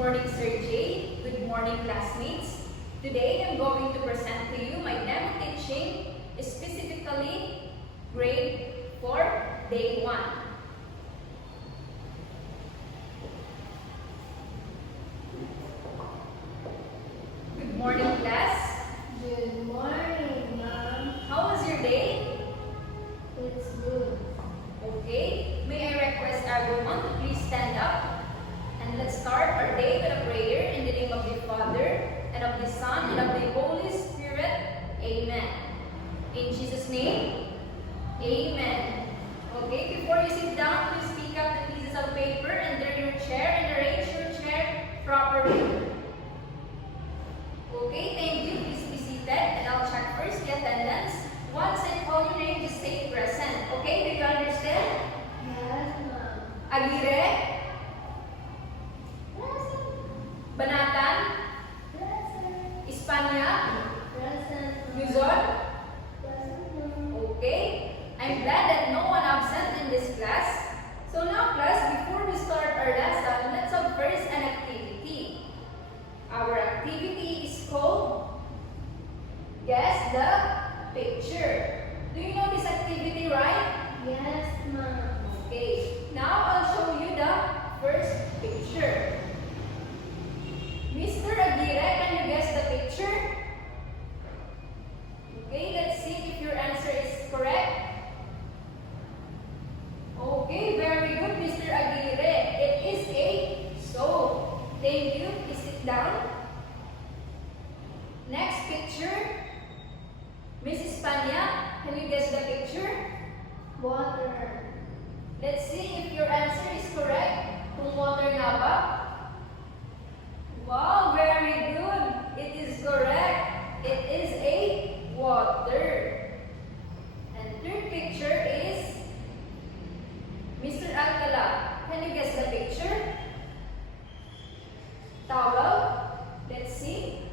morning, Sir Jay. Good morning, classmates. Today, I'm going to present to you my demo teaching, specifically grade 4, day 1. Good morning, class. Good morning, Mom. How was your day? It's good. Okay. May I request everyone to please stand up and let's start our day with a prayer in the name of the Father, and of the Son, and of the Holy Spirit. Amen. In Jesus' name, amen. Okay, before you sit down, please pick up the pieces of paper and turn your chair and arrange your chair properly. Okay, thank you. Please be seated and I'll check first the attendance. Once I call your name, just say present. Okay, do you understand? Yes, Mom. Aguirre, Present. Banatan, Present. Espanya, Present. Luzon. Present, Mom. Okay, I'm glad that no one absent in this class. So now, class, before we start our lesson, let's have first an activity. Our activity is called Guess the Picture. Do you know this activity, right? Yes, Mom. Okay, now I'll show you the first picture. Mr. Aguirre, can you guess the picture? Okay, let's see if your answer is correct. Okay, very good, Mr. Aguirre. It is a soap. Thank you. Please sit down. Next picture. Miss Espanya, can you guess the picture? Water. Let's see if your answer is correct. Kung water nga ba? Wow, very good. It is correct. It is a water. And third picture is Mr. Alcala. Can you guess the picture? Towel. Let's see.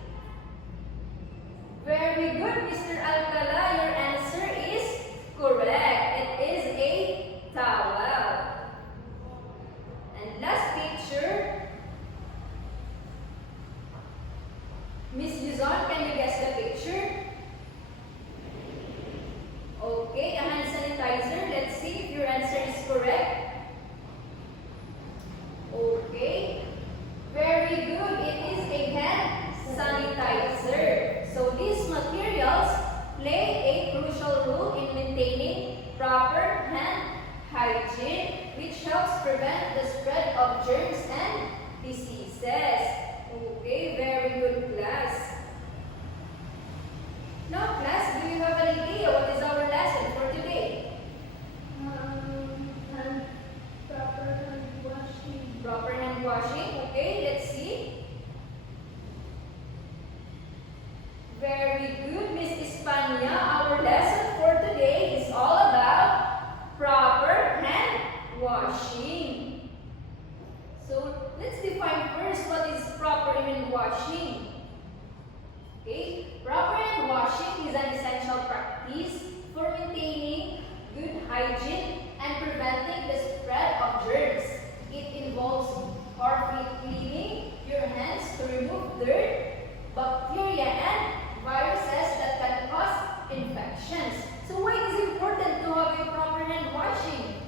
Very good, Mr. Alcala. Your answer is correct. It is a towel. And last picture. Miss Luzon, can you guess the picture? Okay, a hand sanitizer. Let's see if your answer is correct. Okay. Very good. It is a hand sanitizer. So these materials play a crucial role in maintaining proper hand hygiene, which helps prevent the spread of germs and diseases. Okay, very good, class. Now, class, do you have an idea what is our lesson for today? And proper hand washing. Proper hand washing. Okay, let's see. Very good, Miss Espanya. Our lesson for today is all about proper hand washing. So, let's define first what is proper hand washing. Okay, proper hand washing is an essential practice for maintaining good hygiene and preventing the spread of germs. It involves thoroughly cleaning your hands to remove dirt, bacteria, and viruses that can cause infections. So why it is important to have a proper hand washing?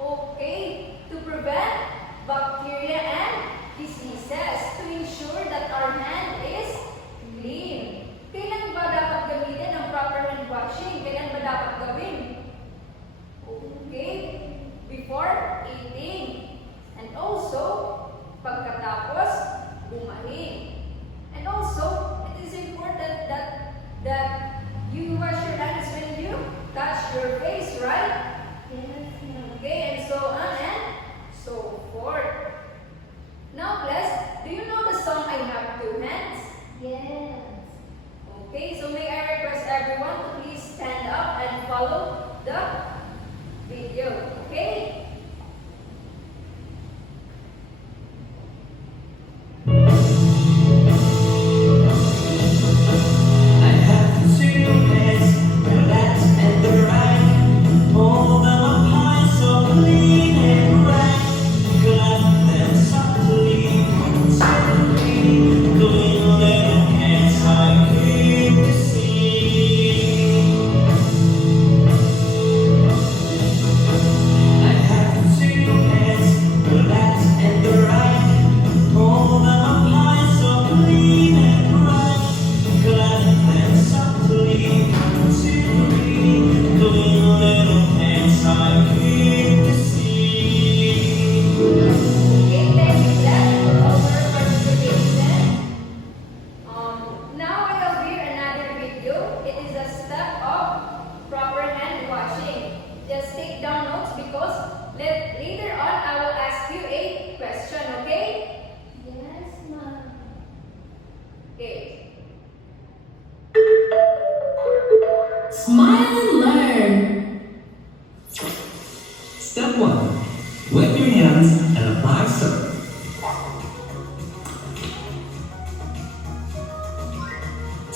Okay, to prevent bacteria and diseases, to ensure that our hand is clean. Kailan ba dapat gamitin ang proper hand washing? Kailan ba dapat gawin? Okay, before eating. And also, pagkatapos bumahin. And also, it is important that you wash your hands when you touch your face, right? Yes, Mom. Okay, and so on and so forth. Now, class, do you know the song I Have Two Hands? Yes. Okay, so may I request everyone to please stand up and follow the video. Okay? I have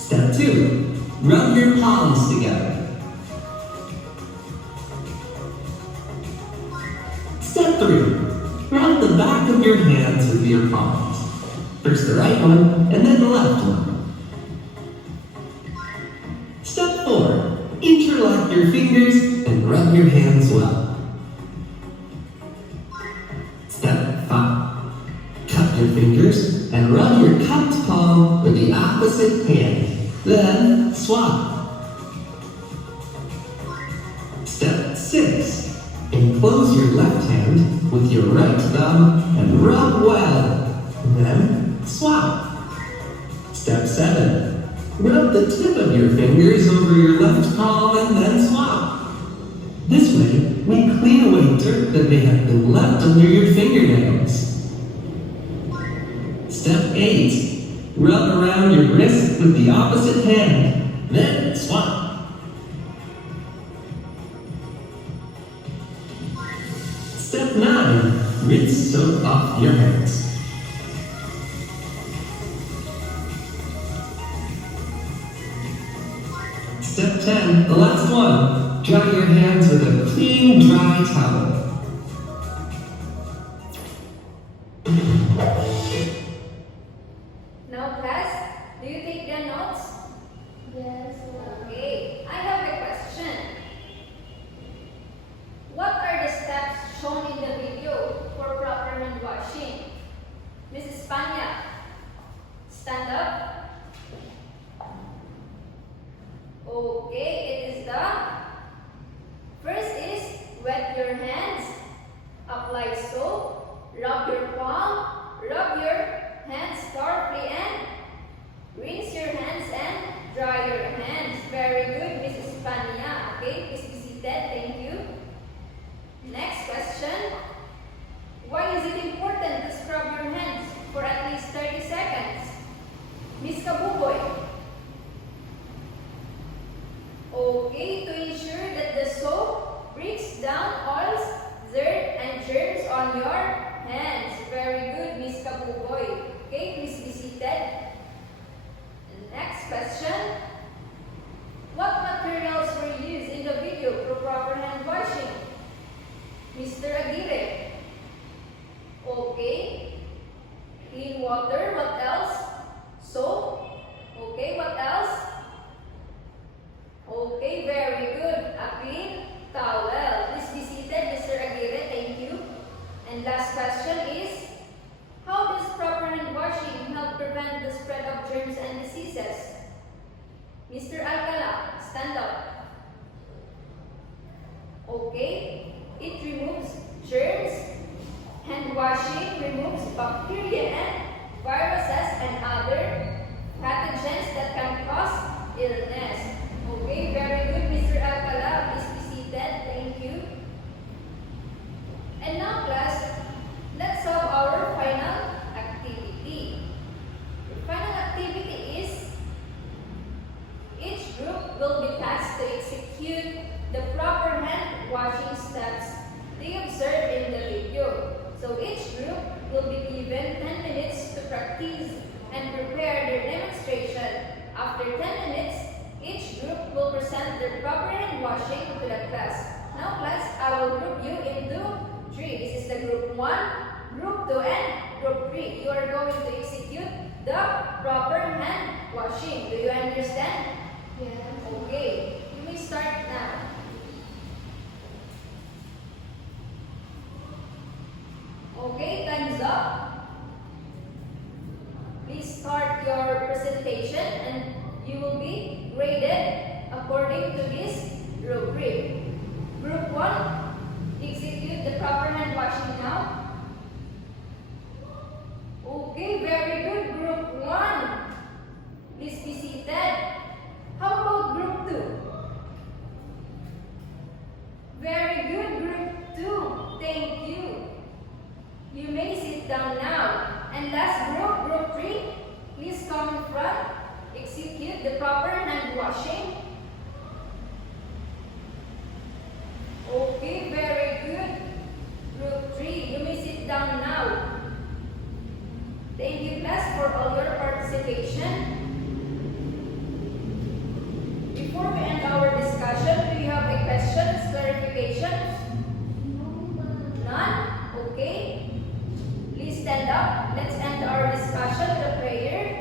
Step 2. Rub your palms together. Step 3. Rub the back of your hands with your palms. First the right one, and then the left one. Step 4. Interlock your fingers and rub your hands well. Step 5. Cup your fingers and rub your cupped palm with the opposite hand. Then swap. Step 6. Enclose your left hand with your right thumb and rub well. Then swap. Step 7. Rub the tip of your fingers over your left palm and then swap. This way, we clean away dirt that may have been left under your fingernails. Step 8. Rub around your wrist with the opposite hand. Then swap. Step 9. Rinse soap off your hands. Step 10, the last one. Dry your hands with a clean, dry towel. Now class, do you take the notes? Yes, Okay, I have a question. What are the steps shown in the video for proper hand washing? Mrs. Panya, stand up. Okay, it is the first is wet your hands, apply soap, rub your palm, rub your hands thoroughly and rinse your hands and dry your hands. Very good, Mrs. Panya. Okay, please be seated. Thank you. Next question. Why is it important to scrub your hands for at least 30 seconds? Miss Kabuboy. Okay, to ensure that the soap breaks down oils, dirt, and germs on your hands. Very good, Miss Kabuboy. Okay, please be seated. Next question. What materials were used in the video for proper hand washing? Mr. Aguirre. Okay. Clean water. What else? Soap. Okay, what else? Okay, very good. A clean towel. Please be seated, Mr. Aguirre. Thank you. And last question is, how does proper hand washing help prevent the spread of germs and diseases? Mr. Alcala, stand up. Okay, it removes germs. Hand washing removes bacteria and viruses and other pathogens that can cause illness. Okay, very good, Mr. Alcala. Please be seated. Thank you. And now, class, let's solve our final activity. The final activity is each group will be tasked to execute the proper hand washing steps they observed in the video. So each group will be given 10 minutes to practice and prepare their demonstration. After 10 minutes, each group will present their proper hand washing to the class. Now class, I will group you into 3. This is the group 1, group 2, and group 3. You are going to execute the proper hand washing. Do you understand? yes. Okay, you may start now. Okay, time's up. Please start your presentation and you will be graded according to this rubric. Group 1, execute the proper hand washing now. Okay, very good. Group 1, please be seated. How about group 2? Very good, group 2. Thank you. You may sit down now. And last group, group 3, please come in front. Execute the proper hand washing. Okay, very good. Group 3, you may Sophia. Let's end our discussion with a prayer.